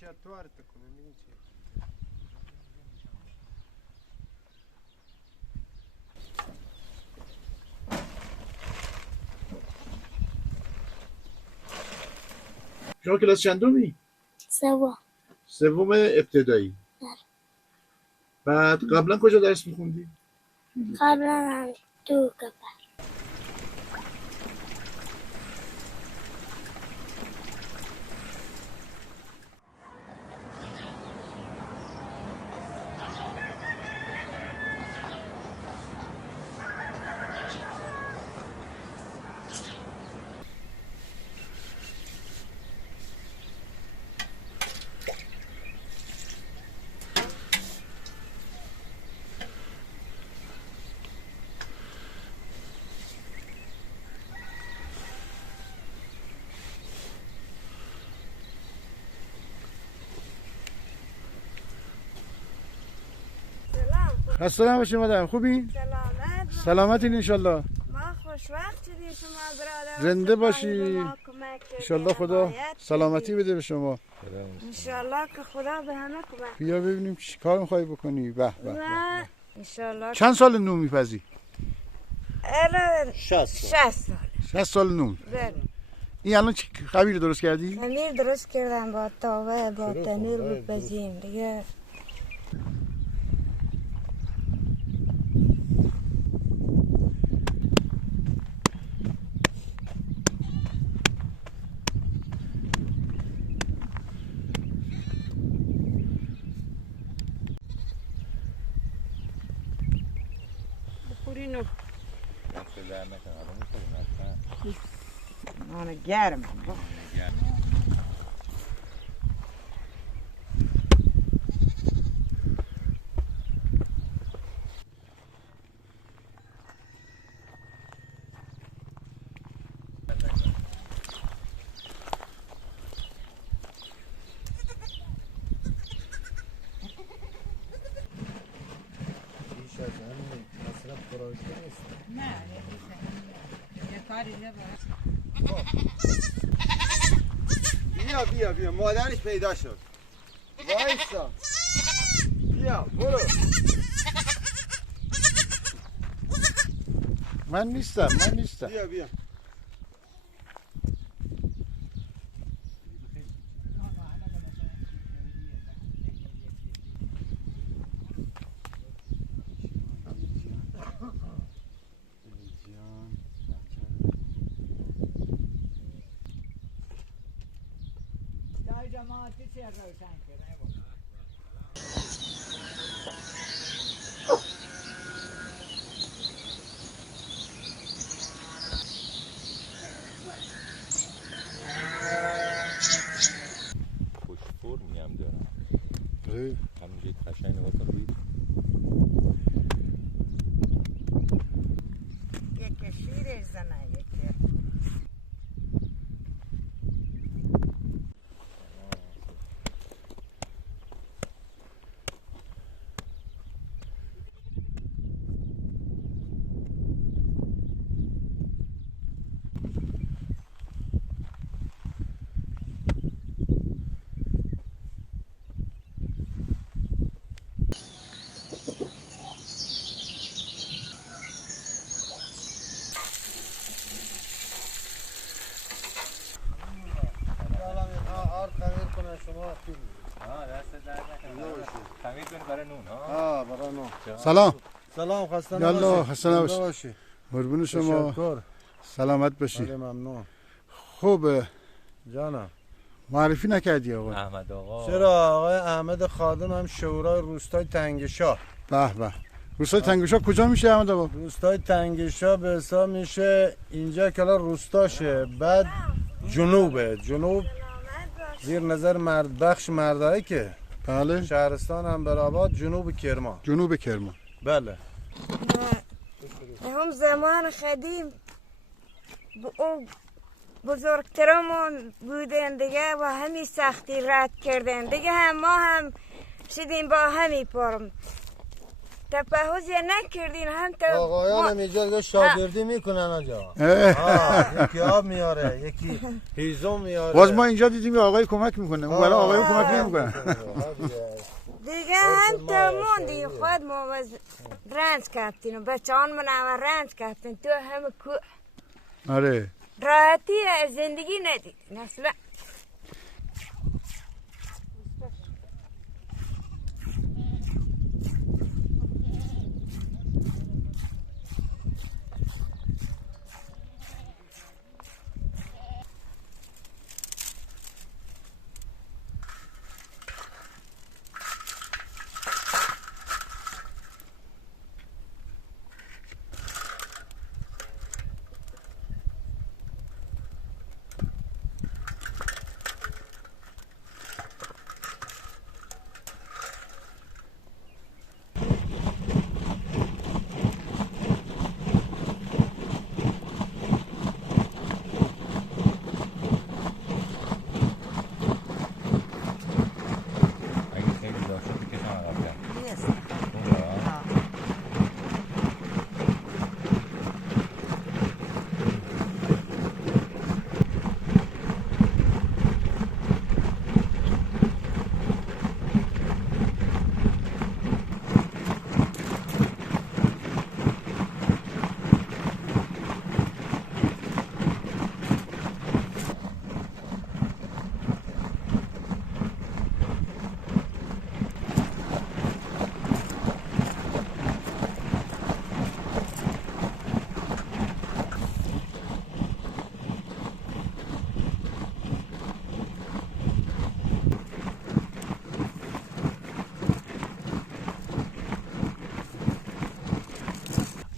شاید تو وارد کنه میگین چی؟ شما کلاس چندمی؟ سوم ابتدایی. بعد قبلا کجا درس میخوندی؟ قبلا هم تو کپر. خسته نباشی مادر. خوبی؟ سلامتین انشالله. ما خوشوقت شدیم شما برادر. زنده باشی انشالله. خدا سلامتی بده به شما انشالله که خدا به همه کمک. بیا ببینیم چی کار میخوای بکنی. به به. انشالله. چند سال نو میپزی؟ 60 سال. 60 سال نو. بله. این الان چی خمیر درست کردی؟ خمیر درست کردم با تاوه با تنور بپزیم دیگه. نان گرم. بیا مادرش پیدا شد. وایسا. بیا برو. من نیستم. بیا خوش فرمی هم دارم. آره. همینجوری قشنگ نگاه کن روی یک شیرش زنه یکی. خمیر کنی برای نون ها برای نون. سلام خسته یالا خسته نباشی. قربون شما. سلامت باشی. ممنون. خوب جانم. معرفی نکردی آقا؟ احمد آقا. چرا آقای احمد خادم هم شورای روستای تنگشاه. به به. روستای تنگشاه کجا میشه احمد آقا؟ روستای تنگشاه به حساب میشه اینجا کلا روستاشه. بعد جنوب زیر نظر بخش مردایی که بله. شهرستان انبرآباد جنوب کرمان. بله. هم زمان قدیم او بزرگترمون بودن دیگه و همین سختی رد کردن دیگه. ما هم شدیم با همین فرم. تفاوضی نکردین هم تا آقایان اینجا دیگه شاگردی میکنن آنجا یکی آب میاره یکی هیزم میاره باز ما اینجا دیدیم یه آقای کمک میکنه اون برای آقای کمک نمیکنه دیگه هم تا موندی خود ما رنج کردین و بچه آن منو رنج کردین تو همه کو آره راحتی زندگی ندید اصلا اگه خیلی داشت بکشم عقب کرد نیست. اونجا ها.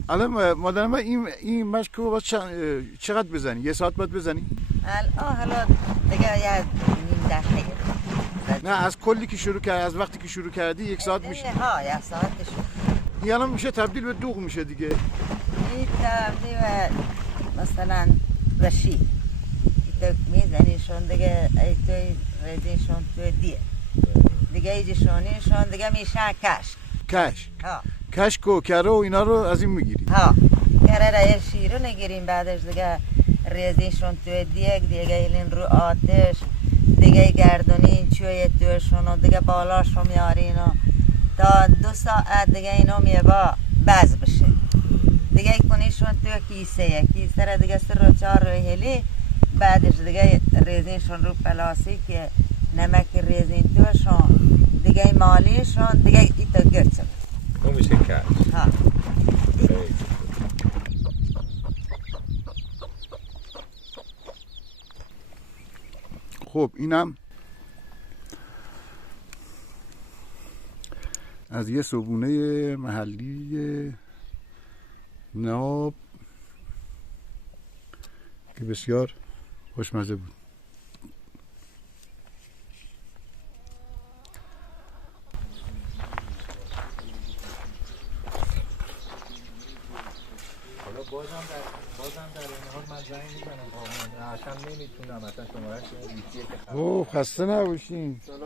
الان مادر من این مشک رو باز چقدر بزنی؟ یه ساعت باید بزنی؟ الان حالا دیگه یه نیم دقیقه نه از کلی که شروع کردی از وقتی که شروع کردی یک ساعت میشه ها یه ساعتش این الان میشه تبدیل به دوغ میشه دیگه این تبدیل مثلا رشی تو میزنیشون دیگه ای توی ریزیشون توی دیگه ایجیشونیشون دیگه میشن کشک ها کشک و کره و اینا رو از این میگیری ها کره را یه شیرو نگیریم بعدش دیگه ریزیشون توی دیگه ایلین رو آتش دیگه گردونین چوی تویشون و دیگه بالاشو میارین و تا 2 ساعت دیگه اینو میبا بز بشه دیگه کنیشون توی کیسه را دیگه 3 و 4 رو هلی بعدش دیگه ریزینشون رو پلاستیک نمک ریزین توشون دیگه مالیشون دیگه ایتا گرچه اون میشه کرد ها خب اینم از یه صبحونه محلی ناب که بسیار خوشمزه بود بازم در این حال من زنگ میزنم آقا اصلا نمیتونم اصلا شمارهش ریسیه که اوه خسته نباشین این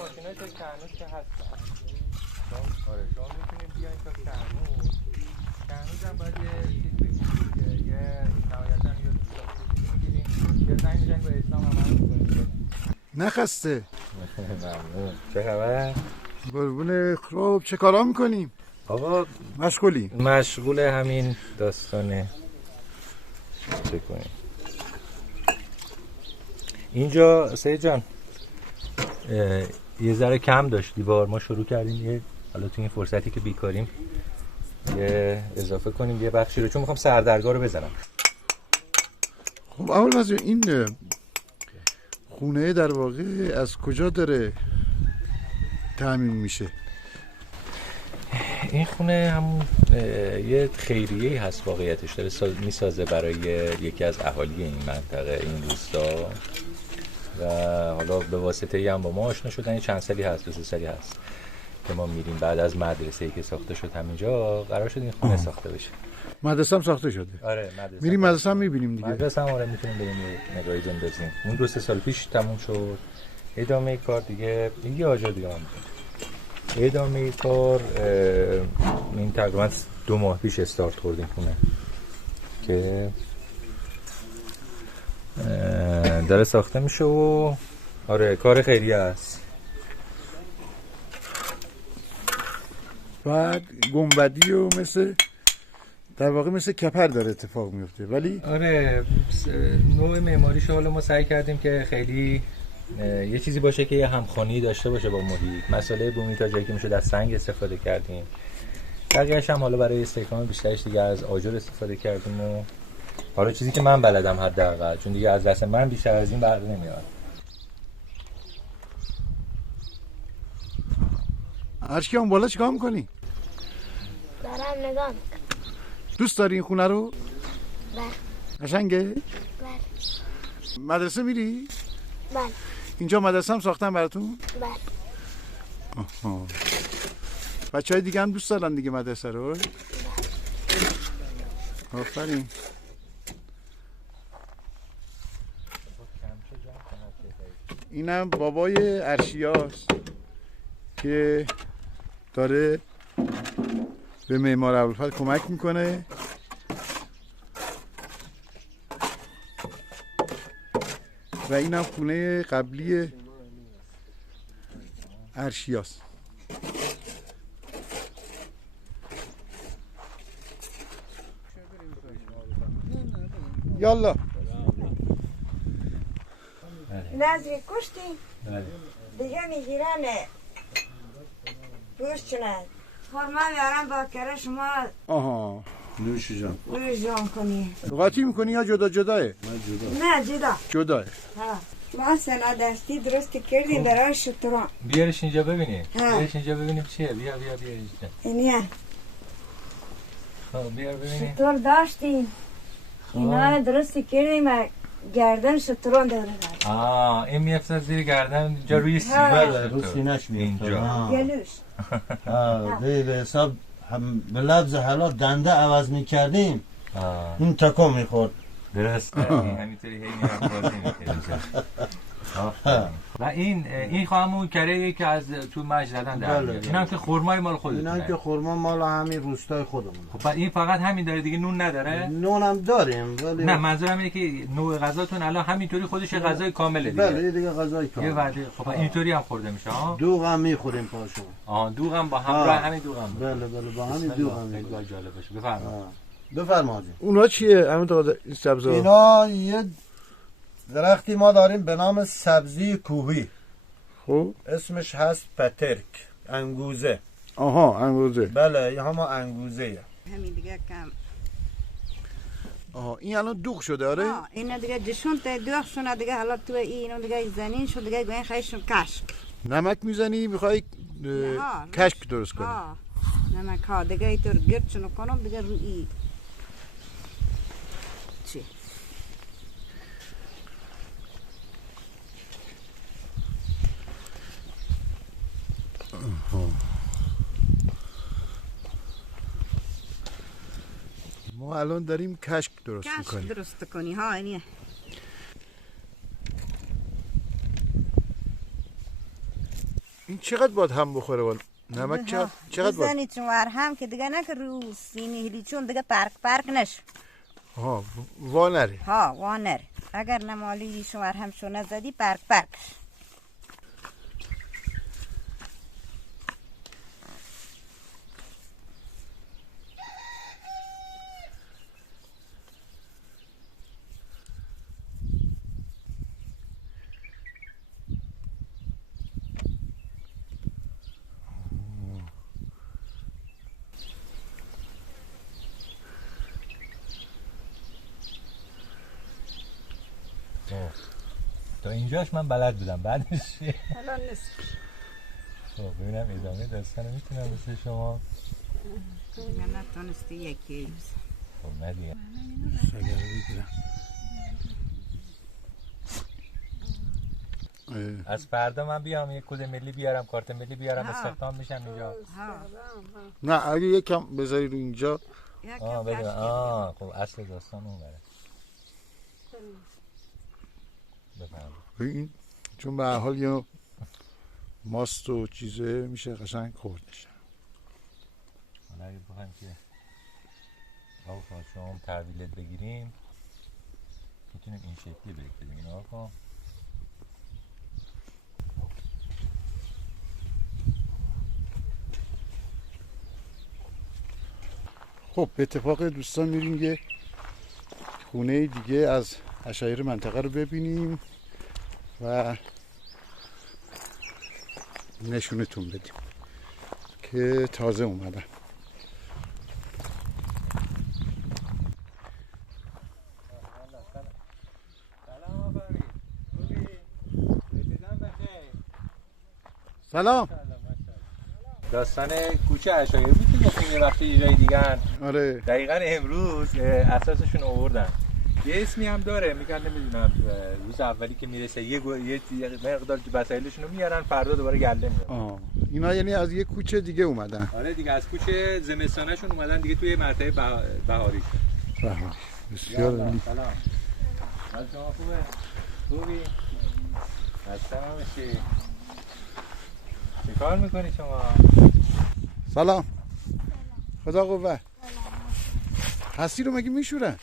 ماشینای تا کرنوش که هست آره شما میتونیم بیاین تا کرنوش هم باید یه چیز بگیریم یه نهایتا یه میگیریم یه زنگ میزنیم به اسلام هم میکنیم نخسته ممنون چه خبر؟ قربون خب چه کارا میکنیم؟ آقا مشغولی؟ مشغول همین داستانه چه کنیم اینجا سید جان یه ذره کم داشت دیوار ما شروع کردیم یه حالا تو این فرصتی که بیکاریم یه اضافه کنیم یه بخشی رو چون میخوام سردرگاه رو بزنم خب اول از این خونه در واقع از کجا داره تامین میشه؟ این خونه همون یه خیریه‌ای هست واقعیتش داره میسازه برای یکی از اهالی این منطقه این روستا و حالا به واسطه هم با ما آشنا شدن چند سالی هست 2-3 سالی هست که ما میریم بعد از مدرسه‌ای که ساخته شد همینجا قرار شد این خونه ساخته بشه مدرسه هم ساخته شده آره مدرسه میریم مدرسه هم میبینیم دیگه مدرسه هم آره میتونیم بریم یه نگاهی بندازیم اون 2-3 سال پیش تموم شد ادامه کار دیگه یه آجر دیگه هم ادامه کار این تقریبا 2 ماه پیش استارت خوردیم خونه که داره ساخته میشه و آره کار خیریه است. بعد گنبدی و در واقع مثل کپر داره اتفاق میفته ولی آره نوع معماریش حالا ما سعی کردیم که خیلی یه چیزی باشه که یه همخوانی داشته باشه با محیط. مسئله بومی تا جایی که میشه در سنگ استفاده کردیم، بقیه‌اش هم حالا برای استحکام بیشترش دیگه از آجر استفاده کردیم و حالا چیزی که من بلدم حداقل، چون دیگه از دست من بیشتر از این بر نمیاد. ارشیا اون بالا چیکار میکنی؟ دارم نگاه میکنم. دوست داری این خونه رو؟ بله. قشنگه؟ بله. مدرسه میری؟ بله. اینجا مدرسه هم ساختن براتون؟ بله. بچه های دیگه هم دوست دارن دیگه مدرسه رو؟ آفرین. اینم بابای ارشیاست که داره به معمار ابوالفضل کمک میکنه. و اینم خونه قبلی ارشیاست. یالا نزدیک کشتیم بله. دیگه میگیرن پوشتونه خورما بیارن با کره شما آها نوش جان. روی جان کنی. قاطی میکنی یا جدا جداه؟ نه جدا. جداه. ها ما سنا دستی درست کردیم برای شتران. بیارش اینجا ببینیم. ها. بیارش اینجا ببینیم چیه. بیا اینجا. اینیه خب بیار ببینیم. شتر داشتیم اینا درست کردیم گردن شتران داره این میفته زیر گردن اینجا روی سینه. بله رو سینه‌ش میفته. اینجا. گلوش. به حساب هم به لفظ حالا دنده عوض میکردیم این تکا میخورد. درست همینطوری هی میرم بازی میکردیم. و این خواهم کره که از تو مج زدن در بله. میاد. این هم که خرمای مال خودتونه. اینا که خورما مال همین روستای خودمون. خب این فقط همین داره دیگه، نون نداره؟ نونم داریم ولی نه منظورم اینه که نوع غذاتون الان همینطوری خودش غذای کامله دیگه. بله دیگه غذای یه کامل. وعده. خب اینطوری هم خورده میشه ها؟ دوغ هم میخوریم پاشو. دوغ هم با همراه همین دوغ هم. بله با همین دوغ هم خیلی میخوریم. جالب باشه. بفرمایید. بفرمایید. اونا چیه؟ همین تا این سبزا. اینا یه درختی ما داریم به نام سبزی کوهی. خب اسمش هست پترک، انگوزه. آها انگوزه. بله همه انگوزه. همین دیگه کم. آها این الان دوغ شده آره؟ اینا دیگه جشون تا دوخ شونه دیگه حالا تو اینو دیگه زنین شد دیگه گوین خیشون کشک. نمک میزنی میخوای ها، کشک درست کنی. نمک ها دیگه اینطور گرد شنو کنم دیگه روی چی؟ ما الان داریم کشک درست کشک میکنیم. درست کنی ها اینیه. این چقدر باید هم بخوره والا؟ نمک چقدر باید؟ بزنی چون ور هم که دیگه نه که رو سینی هلی چون دیگه پرک نش. ها وا نره. ها وانر اگر نمالی شما هم شو نزدی پرک. تا اینجاش من بلد بودم، بعدش الان نیست. خب ببینم ادامه داستانو میتونم مثل شما. دیگه نتونستی یکی خب نه دیگه. سگره بگیرم. از فردا من بیام یک کد ملی بیارم، کارت ملی بیارم، استخدام میشم اینجا. نه اگه یکم بذاری رو اینجا. بده. خب اصل داستان اون بره. بفرمایید. این چون به هر حال یه ماست و چیزه میشه قشنگ خوردش. حالا اگه بخوایم که آقا شما هم تحویلت بگیریم میتونیم این شکلی بهت بدیم. اینا کن. خب به اتفاق دوستان میریم یه خونه دیگه از عشایر منطقه رو ببینیم و نشونتون بدیم که تازه اومدن. سلام. داستان کوچه عشایر بود که گفتیم یه وقتی یه جای دیگه. آره دقیقا امروز اساسشون آوردن. یه اسمی هم داره، میگن نمیدونم روز اولی که میرسه یه مقدار وسایلشون رو میارن، فردا دوباره گله میارن. اینا یعنی از یه کوچه دیگه اومدن. آره دیگه از کوچه زمستانشون اومدن دیگه توی مرتبه بهاریش. بسیار عالی. سلام. حال شما خوبه؟ خوبی؟ خسته نباشی. چی کار میکنی شما؟ سلام. خدا قوت. هستی رو مگه میشورن؟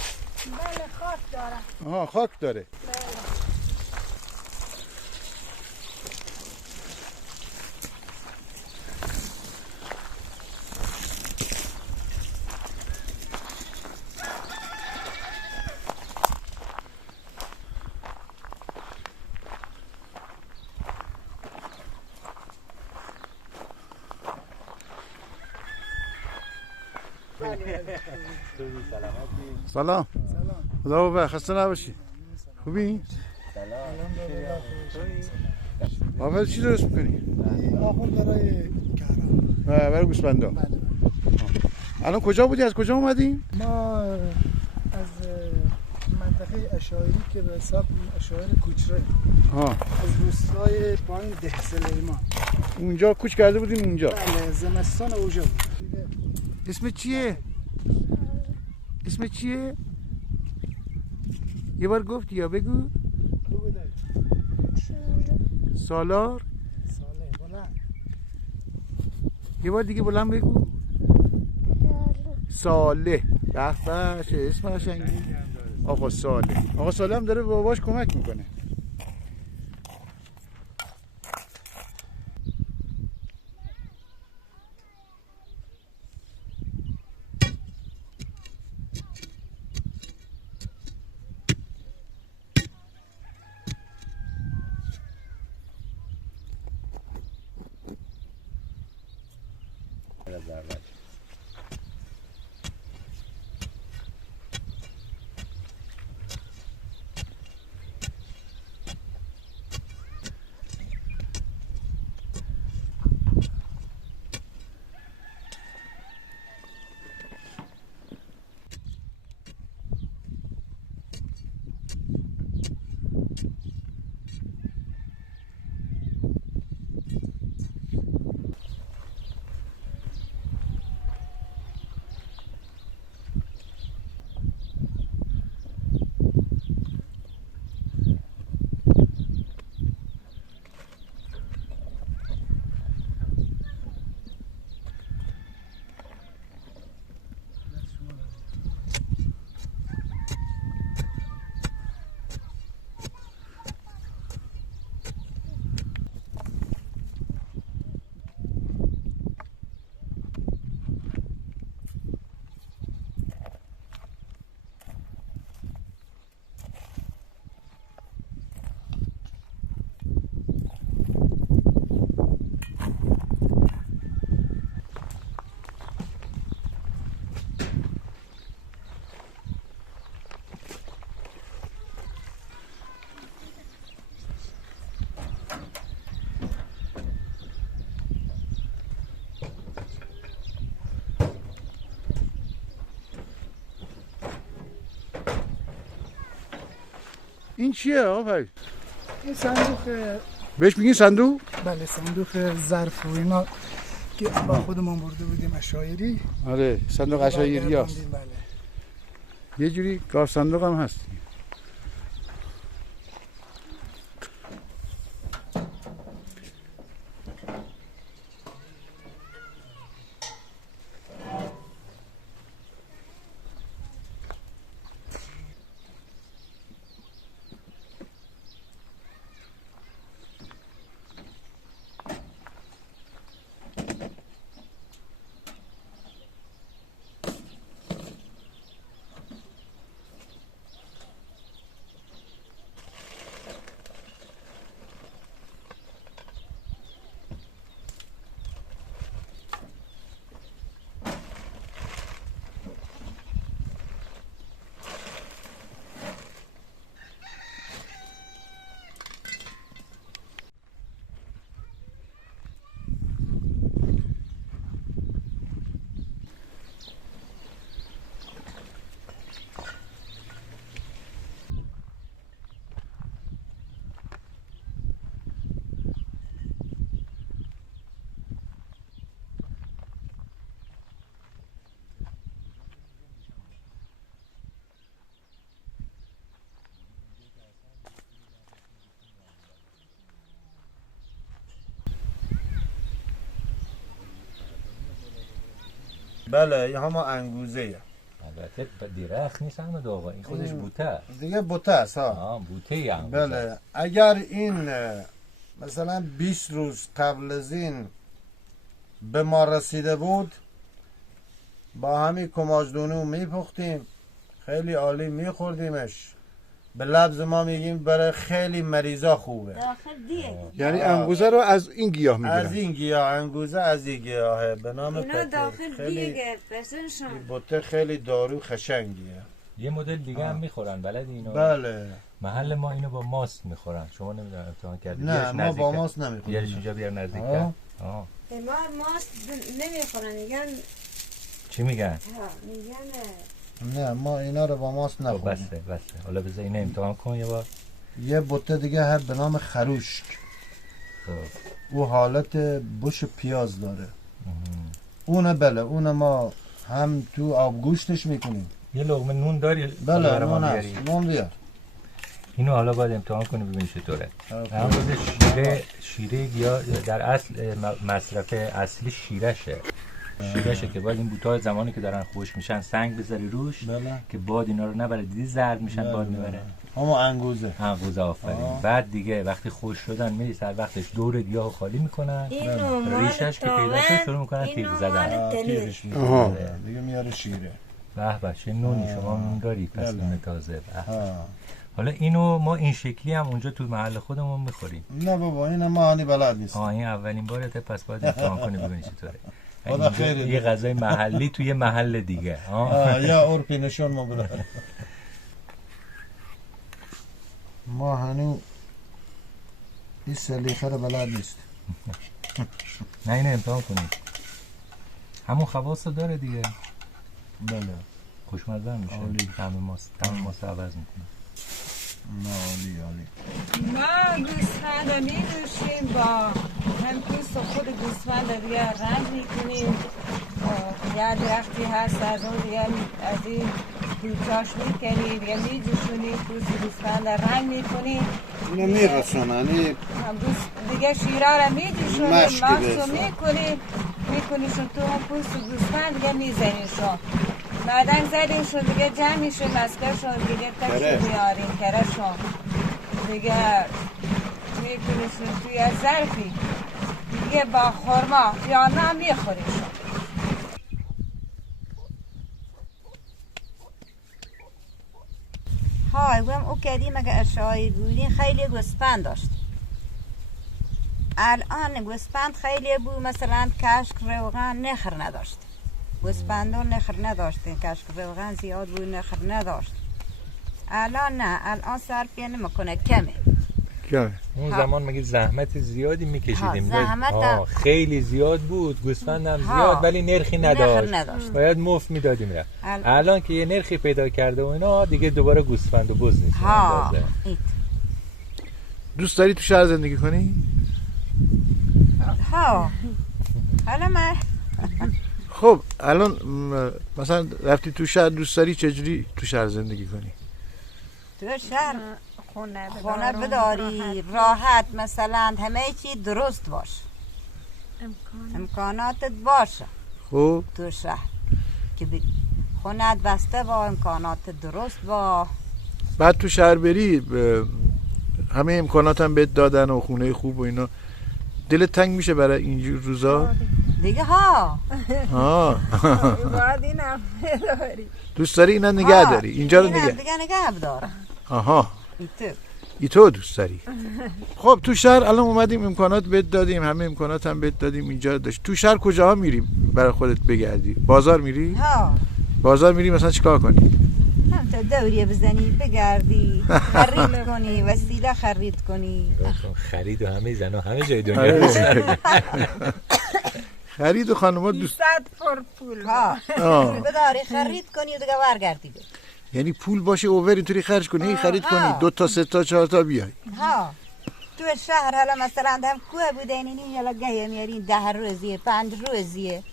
بله خاک دارم. آها خاک داره. سلام. خدا قوت. خسته نباشی. خوبی؟ آفر چی درست میکنی؟ آخر برای کارم. برای گوسفندا. الان کجا بودی؟ از کجا اومدی؟ ما از منطقه عشایری که به حساب عشایر کوچره از روستای پایین ده سلیمان. اونجا کوچ کرده بودیم اونجا. بله زمستان اونجا بود. اسم چیه؟ اسم چیه؟ یه بار گفتی یا بگو؟ سالار؟ ساله بلند. یه بار دیگه بلند بگو. ساله. بخبه چه اسم قشنگی. آقا ساله. آقا ساله هم داره باباش کمک میکنه. این چیه آقا؟ این صندوق بهش میگین صندوق؟ بله صندوق ظرف و اینا که با خودمون برده بودیم عشایری. آره صندوق عشایری هست. بله. یه جوری کار صندوق هم هست. بله این همه انگوزه. البته درخت نیست همه داغا، این خودش بوته. دیگه بوته است ها. بوته هم. بله اگر این مثلا 20 روز قبل از این به ما رسیده بود با همین کماجدونو میپختیم خیلی عالی میخوردیمش. به لفظ ما میگیم برای خیلی مریضا خوبه. داخل دیگه یعنی انگوزه رو از این گیاه از میگیرن؟ این گیاه، انگوزه از این گیاهه به نام اینا پتر. داخل خیلی دیگه پسرشان این بوته خیلی دارو خشنگیه. یه مدل دیگه هم میخورن، بلدی اینو؟ بله محل ما اینو با ماست میخورن. شما نمیدونم امتحان کردید؟ نه ما با ماست نمیخوریم. بیارش اینجا، بیار نزدیک. آه. ما ماست نمیخورن میگن چی میگن؟ میگن نه ما اینا رو با ماست خب نخوریم. بسه. حالا بذار اینو امتحان کن یه بار. یه بوته دیگه هست به نام خروشک. خب. او حالت بوش پیاز داره. اونه بله اونه ما هم تو آب گوشتش میکنیم. یه لقمه نون داری؟ بله نون هست. نون بیار. اینو حالا باید امتحان کنی ببینی چطوره. هم بوده شیره گیاه در اصل مصرف اصلی شیرشه که باید این بوت‌ها زمانی که دارن خشک میشن سنگ بذاری روش. بله. که باد اینا رو نبره، دیدی زرد میشن باد میبره. اما انگوزه. انگوزه آفرین. بعد دیگه وقتی خشک شدن میری سر وقتش دور گیاهو خالی میکنن. ریشش که پیدا شد شروع میکنن تیغ زدن. تیغش میکنن. دیگه میاره شیره. به به چه نونی شما نون داری پس بله. نون تازه. حالا اینو ما این شکلی هم اونجا تو محل خودمون میخوریم. نه بابا این ما هنی بلد نیست. این اولین بارته، پس باید امتحان کنی ببینی چطوره. خدا خیر یه غذای محلی توی محل دیگه. یا عرفی نشون ما بده. ما هنو این سلیخه رو بلد نیست. نه اینو امتحان کنی. همون خواص داره دیگه. بله. خوشمزه میشه. عالی. طعم ماست عوض میکنه. نه عالی. ما گوسفند میدوشیم با هم پوست خود گوسفند دیگه رنگ میکنیم. یا درختی هست از اون دیگه از این کوچاش میکنیم دیگه میجوشونیم پوست گوسفند رنگ میکنیم. اینو میرسونن دیگه شیره را میجوشونیم مشکی ماستو بهشون. میکنیشون تو اون پوست گوسفند دیگه میزنیشون. بعدن زدیمشون دیگه جمع میشه مسکرشون دیگه تکشون میاریم کرشون دیگه میکنیشون توی ظرفی دیگه با خورما یا نه میخوریشون. های گویم او کدیم اگه اشایی بودین خیلی گوسفند داشت. الان گوسفند خیلی بود مثلا کشک روغن نخر نداشت. گوسفندان نخر نداشتین، کشک روغن زیاد بود نخر نداشت. الان نه، الان صرفی نمیکنه کمه. اون زمان مگه زحمت زیادی میکشیدیم. زحمت خیلی زیاد بود، گوسفندم زیاد ولی نرخی نداشت. باید مفت میدادیم رفت. الان که یه نرخی پیدا کرده و اینا دیگه دوباره گوسفند و بز نیست. دوست داری تو شهر زندگی کنی؟ حالا من خب الان مثلا رفتی تو شهر، دوست داری چجوری تو شهر زندگی کنی؟ تو شهر خونه بداری راحت مثلا همه چی درست باش، امکاناتت باشه. خب تو شهر که خونت بسته با امکانات درست با. بعد تو شهر بری همه امکانات هم بهت دادن و خونه خوب و اینا، دلت تنگ میشه برای اینجور روزا دیگه؟ باید این هم داری دوست داری اینا نگه داری اینجا رو دیگه نگه بدار. ای تو دوست داری. خب تو شهر الان اومدیم امکانات بهت دادیم، همه امکانات هم بهت دادیم اینجا داشت. تو شهر کجاها میری برای خودت بگردی؟ بازار میری؟ بازار میری مثلا چیکار کنی؟ هم تا دوریه بزنی بگردی، خرید کنی، وسیله خرید کنی. خرید و همه زن و همه جای دنیا دوست خرید و خانوما دوست پر پول بداری خرید کنی و دیگه برگردی بری. یعنی پول باشه اوور اینطوری خرج کنی، خرید کنی 2 تا 3 تا 4 تا بیای. تو شهر حالا مثلا هم کوه بوده اینی یلا گهی میارین 10 روزیه 5 روزیه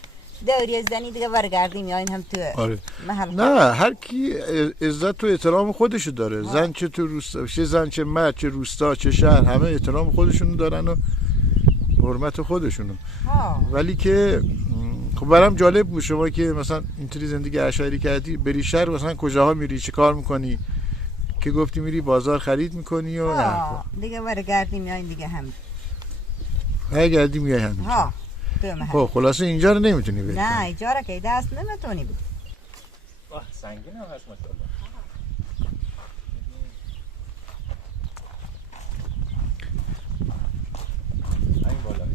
دوری زنی دیگه برگردیم میایین هم تو محل. نه هر کی عزت و احترام خودشو داره. زن چه تو روستا چه زن چه مرد چه روستا چه شهر همه احترام خودشونو دارن و حرمت خودشونو. ولی که خب برام جالب بود شما که مثلا اینطوری زندگی عشایری کردی، بری شهر مثلا کجاها میری، چه کار میکنی؟ که گفتی میری بازار خرید میکنی و نه؟ دیگه برگردیم یا این دیگه هم گردی میای همین. ها خب خلاصه اینجا رو نمیتونی بری. نه اینجا رو که دست نمیتونی بری. واه سنگین هم هست ماشاءالله. این بالا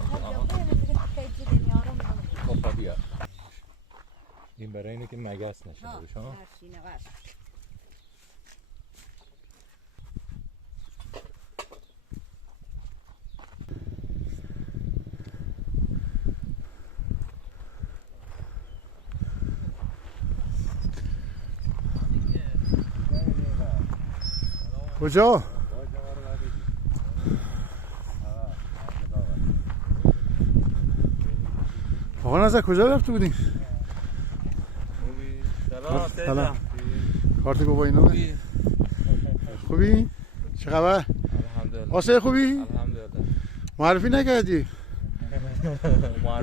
خب بیا. این برای اینه که مگس نشه روش ها. کجا؟ آقا نظر کجا رفته بودین؟ سلام. کارت گو با اینا خوبی؟ چه خبر؟ الحمدلله. آسه خوبی؟ الحمدلله. معرفی نکردی؟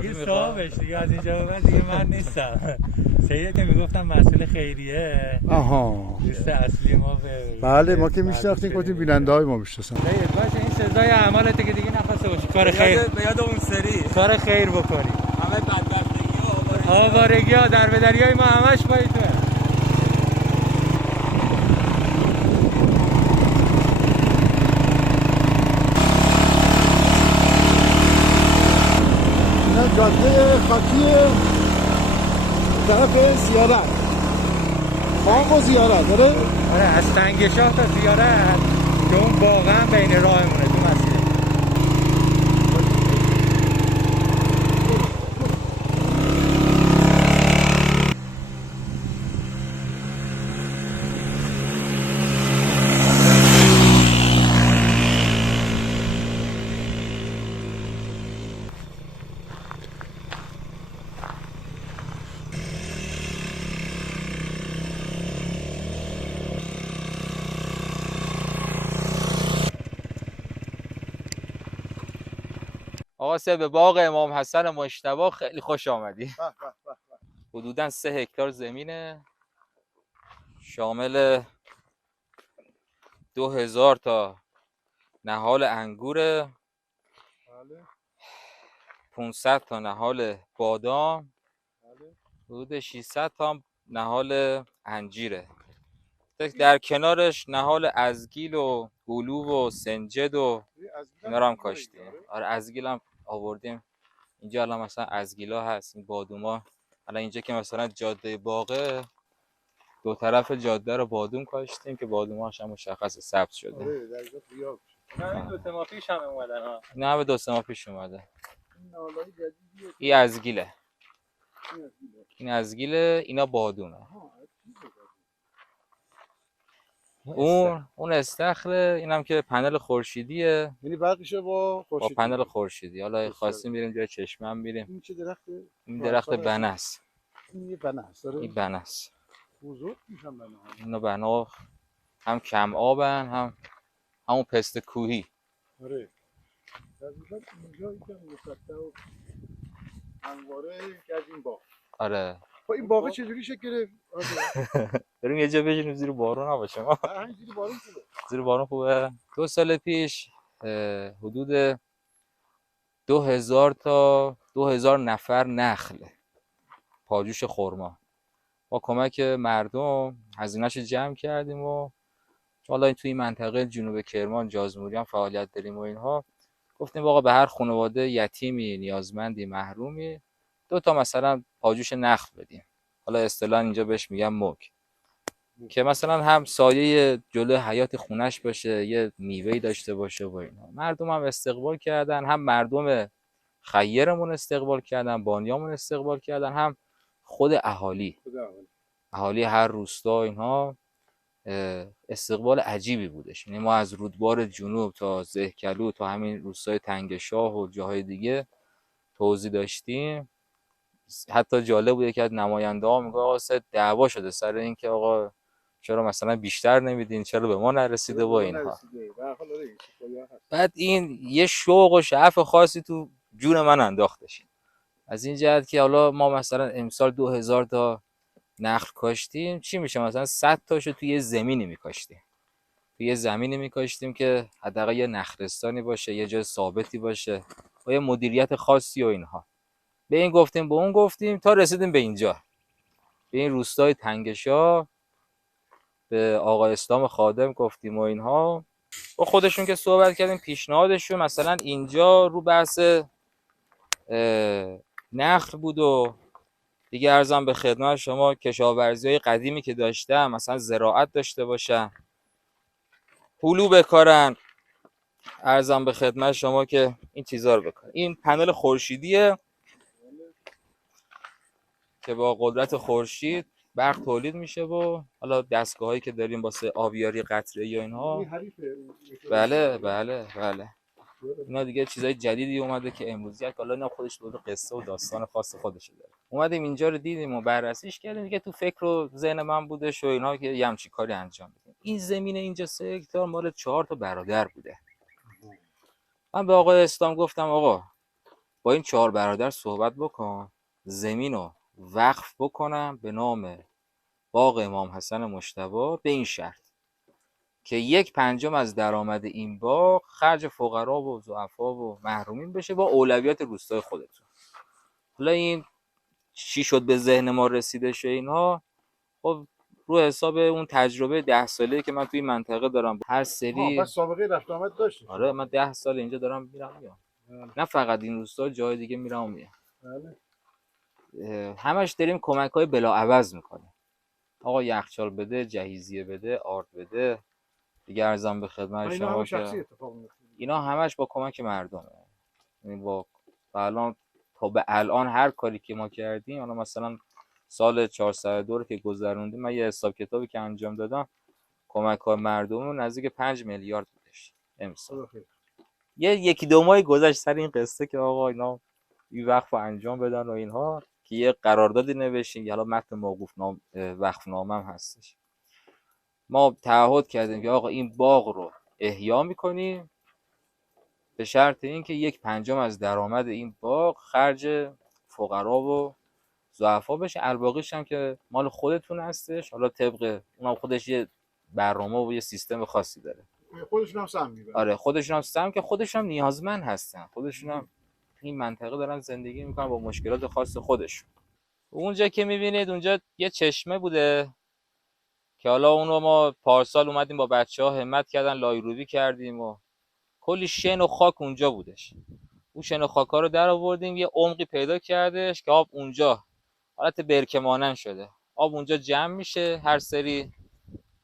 دیگه صاحبش دیگه از اینجا به بعد دیگه من نیستم. سید که میگفتم مسئول خیریه. آها. دوست اصلی ما به بله ما که میشناختیم گفتیم بیننده های ما میشناسن. سید باشه این سزای اعمالته که دیگه نفس باشه کار خیر. به یاد اون سری. کار خیر بکنی. همه بدبختگی ها آوارگی ها در به دریای ما همش پای توه. جاده خاکی طرف زیارت خام و زیارت داره؟ آره از تنگشاه تا زیارت که اون واقعا بین راهمونه تو مسیر. آقا به باغ امام حسن مجتبی خیلی خوش آمدی. حدوداً 3 هکتار زمینه شامل 2000 تا نهال انگور، 500 تا نهال بادام، حدود 600 تا نهال انجیره. در کنارش نهال ازگیل و هلو و سنجد و اینا رو هم کاشتیم. آره ازگیل هم آوردیم اینجا. الان مثلا ازگیلا هست، این بادوما. الان اینجا که مثلا جاده باغه، دو طرف جاده رو بادوم کاشتیم که بادوماش هم مشخص سبز شده. آره در اینجا ریاض شد. نه این 2 ماه پیش هم اومدن ها. نه به 2 ماه پیش اومده. این نهالای جدیدیه. این ازگیله. این ازگیله، اینا بادومه. اون استخره، اینم که پنل خورشیدیه. یعنی برقشه با خورشید. با پنل خورشیدی. حالا خواستیم بریم جای چشمه هم بریم. این چه درخته؟ این درخت بنس. این بنس داره. این بنس. بزرگ میشن بنا. اینا بنا هم کم آبن هم همون پست کوهی. آره. در واقع اینجا یکم مسطح و همواره کردیم باغ. آره. با این باغ چجوری شکل گرفت؟ بریم یه جا بشینیم زیر بارون نباشه. همین زیر بارون خوبه. زیر بارون خوبه. 2 سال پیش حدود 2000 تا 2000 نفر نخل پاجوش خرما با کمک مردم هزینه‌اش جمع کردیم و حالا توی این منطقه جنوب کرمان جازموری هم فعالیت داریم و اینها. گفتیم آقا به هر خانواده یتیمی، نیازمندی، محرومی 2 تا مثلا پاجوش نخل بدیم. حالا اصطلاحاً اینجا بهش میگم موک، که مثلا هم سایه جلوی حیات خونش باشه، یه میوه‌ای داشته باشه و اینا. مردم هم استقبال کردن، هم مردم خیرمون استقبال کردن، بانیامون استقبال کردن، هم خود اهالی هر روستا اینها استقبال عجیبی بودش. یعنی ما از رودبار جنوب تا زهکلو تا همین روستای تنگشاه و جاهای دیگه توزیع داشتیم. حتی جالب بود که از نماینده‌ها میگه آقا دعوا شده سر این که آقا چرا مثلا بیشتر نمیدین، چرا به ما نرسیده و اینها. بعد این یه شوق و شعف خاصی تو جون من انداختش. از این جهت که حالا ما مثلا امسال 2000 تا نخل کاشتیم، چی میشه مثلا 100 تاشو توی یه زمینی میکاشتیم، توی یه زمینی میکاشتیم که حداقل یه نخلستانی باشه، یه جای ثابتی باشه با یه مدیریت خاصی و اینها. به این گفتیم به اون گفتیم تا رسیدیم به اینجا، به این روستای تنگشا. به آقا اسلام خادم گفتیم و اینها، با خودشون که صحبت کردیم پیشنهادشون مثلا اینجا رو بحث نخل بود و دیگه ارزم به خدمت شما کشاورزی‌های قدیمی که داشتم مثلا زراعت داشته باشن، هلو بکارن، ارزم به خدمت شما که این چیزا رو بکارن. این پنل خورشیدیه که با قدرت خورشید برق تولید میشه و حالا دستگاهایی که داریم واسه آبیاری قطره یا اینها. بله بله بله، اینا دیگه چیزای جدیدی اومده که امروزی که حالا اینا خودش دور قصه و داستان خاص خودشه داره. اومدیم اینجا رو دیدیم و بررسیش کردیم دیگه، تو فکر و ذهن من بودش و اینا که یه همچین کاری انجام بدیم. این زمین اینجا 3 هکتار مال 4 تا برادر بوده. من به آقای اسلام گفتم آقا با این 4 برادر صحبت بکن، زمینو وقف بکنم به نام باغ امام حسن مجتبی به این شرط که 1/5 از درآمد این باغ خرج فقرا و ضعفا و محرومین بشه با اولویت روستای خودتون. حالا این چی شد به ذهن ما رسیده شه اینها، خب رو حساب اون تجربه 10 ساله‌ای که من توی منطقه دارم هر سری. پس سابقه رفت آمد داشتی؟ آره من 10 سال اینجا دارم میرم میام. نه فقط این روستا، جای دیگه میرم و میام. همش داریم کمک‌های بلاعوض میکنیم. آقا یخچال بده، جهیزیه بده، آرد بده. دیگه ارزم به خدمت شما که اینا همش با کمک مردمه. یعنی با الان تا به الان هر کاری که ما کردیم، الان مثلا سال 402 رو که گذروندیم، من یه حساب کتابی که انجام دادم کمک‌های مردم نزدیک 5 میلیارد بودش امسال. یکی دو ماه گذشت سر این قصه که آقا اینا این وقف انجام بدن و اینها، که یه قراردادی نوشتیم، حالا متن موقوف وقف نامه هم هستش. ما تعهد کردیم که آقا این باغ رو احیا میکنیم به شرط اینکه 1/5 از درآمد این باغ خرج فقرا و ضعفا بشه، الباقیش هم که مال خودتون هستش. حالا طبق اونم خودش یه برنامه و یه سیستم خاصی داره. خودشون هم سهم میبرن. آره خودشون هم سهم، که خودشون هم نیازمند هستن، خودشون هم این منطقه دارن زندگی میکنن با مشکلات خاص خودشون. اونجا که میبینید اونجا یه چشمه بوده که حالا اونو ما پارسال اومدیم با بچه‌ها همت کردن لایروبی کردیم و کلی شن و خاک اونجا بودش. اون شن و خاکا رو در آوردیم، یه عمقی پیدا کردش که آب اونجا حالت برکه مانند شده. آب اونجا جمع میشه هر سری،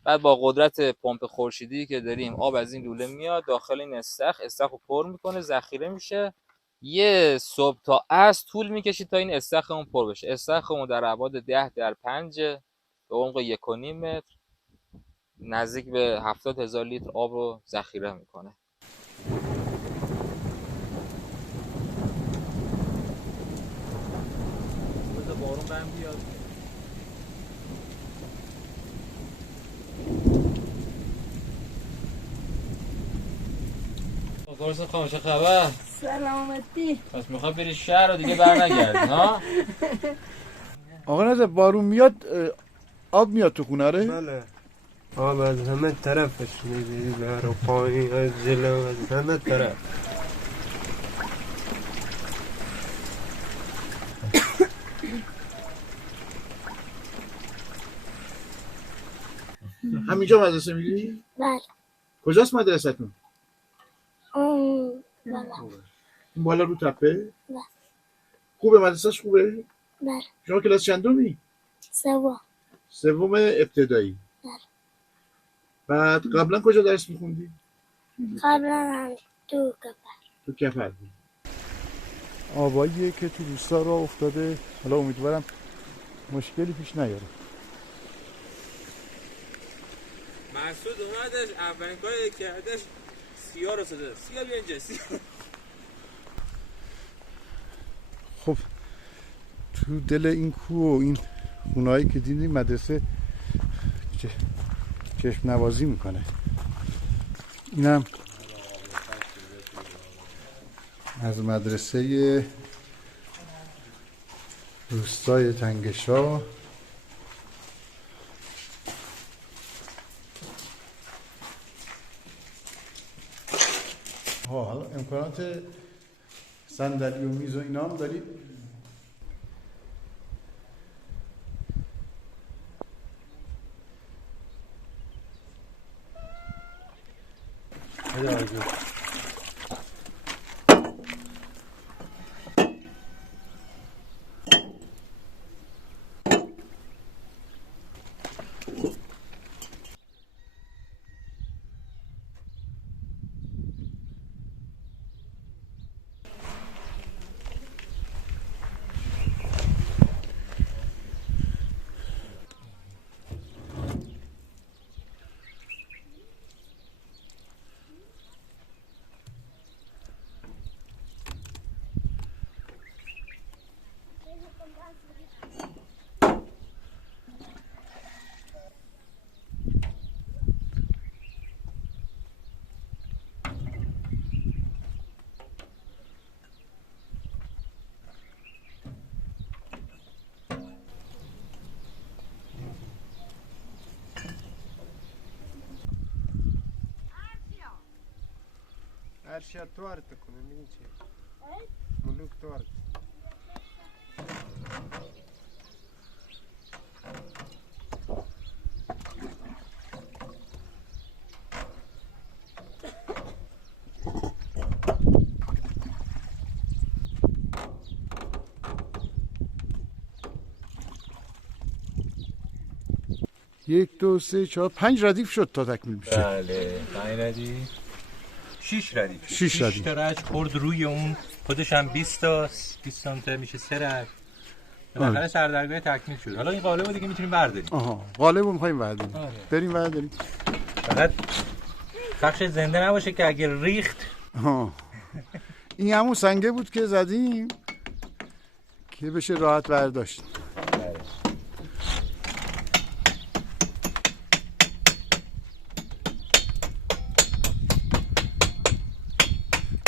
بعد با قدرت پمپ خورشیدی که داریم آب از این لوله میاد داخل این استخ رو پر میکنه، ذخیره میشه. یه صبح تا عصر طول میکشید تا این استخمون پر بشه. استخمون در ابعاد 10 در 5 به عمق 1.5 متر نزدیک به 70,000 لیتر آب رو ذخیره میکنه. بارون برم بیاد. گرسون خانم چه خبر؟ سلامتی. پس میخوای بری شهر و دیگه برنگردی ها؟ آقا نظر بارون میاد آب میاد تو خونه ره؟ بله آب از همه طرفش میدی، بر و پایین از جلو از همه طرف. همینجا مدرسه میری؟ بله. کجاست مدرسه‌تون؟ بله. این بالا رو تپه؟ بله. خوبه مدرسه‌ش خوبه؟ بله. شما کلاس چندمی؟ سوم ابتدایی. بله. بعد قبلا کجا درس میخوندی؟ قبلا هم تو کفر بود. آباییه که تو روستا راه افتاده، حالا امیدوارم مشکلی پیش نیاره. مسعود اومدش اولین کاری کردش سیاه رو صدا سیاه بیا اینجا سیاه. خب تو دل این کوه و این خونهایی که دیدیم مدرسه چشم نوازی میکنه. اینم از مدرسه روستای تنگشا. حالا امکانات صندلی و میز و اینا هم دارید؟ Erşia tuartă cu nimice. Muluc tuartă. یک دو سه چهار 5 ردیف شد تا تکمیل بشه. بله 5 ردیف 6 ردیف 6 ردیف تا رج خورد روی اون خودش هم 20 تا 20 سانتی میشه 3 رد. بالاخره سردرگاه تکمیل شد. حالا این قالبو دیگه میتونیم برداریم. آها قالبو می‌خوایم برداریم. بریم برداریم. فقط بخش زنده نباشه که اگه ریخت. این همون سنگه بود که زدیم که بشه راحت برداشت.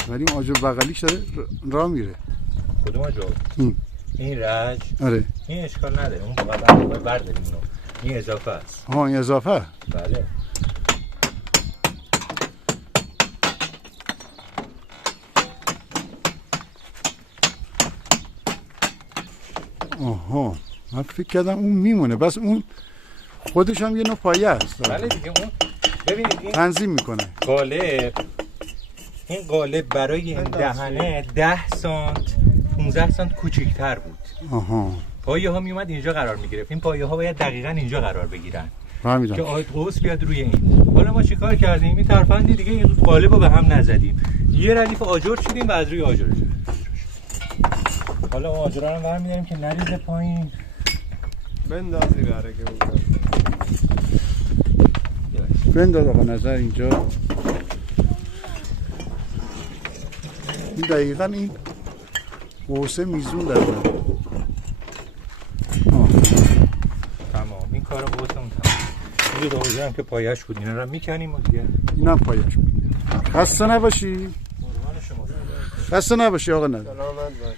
ولی این آجر بغلیش داره راه میره. کدوم آجر؟ این رج. آره. این اشکال نداره. اون فقط برداریم اونو. این اضافه است. این اضافه؟ بله. آها من فکر کردم اون میمونه بس اون خودش هم یه نوع پایه است. بله دیگه اون ببینید این تنظیم میکنه. قالب این قالب برای این دهنه 10 سانت 15 سانت کوچیک‌تر بود. آها. پایه ها میومد اینجا قرار میگرفت. این پایه ها باید دقیقاً اینجا قرار بگیرن. فهمیدم. که آید قوس بیاد روی این. حالا ما چیکار کردیم؟ این ترفندی دیگه این قالب رو به هم نزدیم. یه ردیف آجر چیدیم و از روی آجر شد. حالا اون آجرها رو برمی‌داریم که نریزه پایین. بندازی برای که اون بنداز آقا نظر اینجا. این دقیقاً این قوسه میزون داره. تمام این کار قوسمون تمام. اینجا دوباره هم که پایه‌اش بود اینا رو میکنیم و دیگه اینم پایه‌اش بود. خسته نباشی. قربان شما. خسته نباشی آقا نظر. سلامت باش.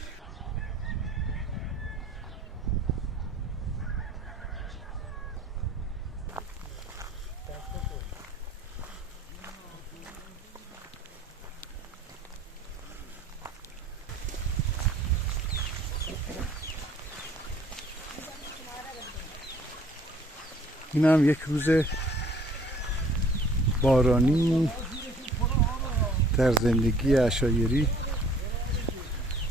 این هم یک روز بارانی در زندگی عشایری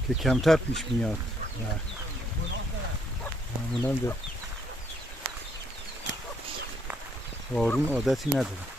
که کمتر پیش میاد و معمولا به بارون عادتی نداره.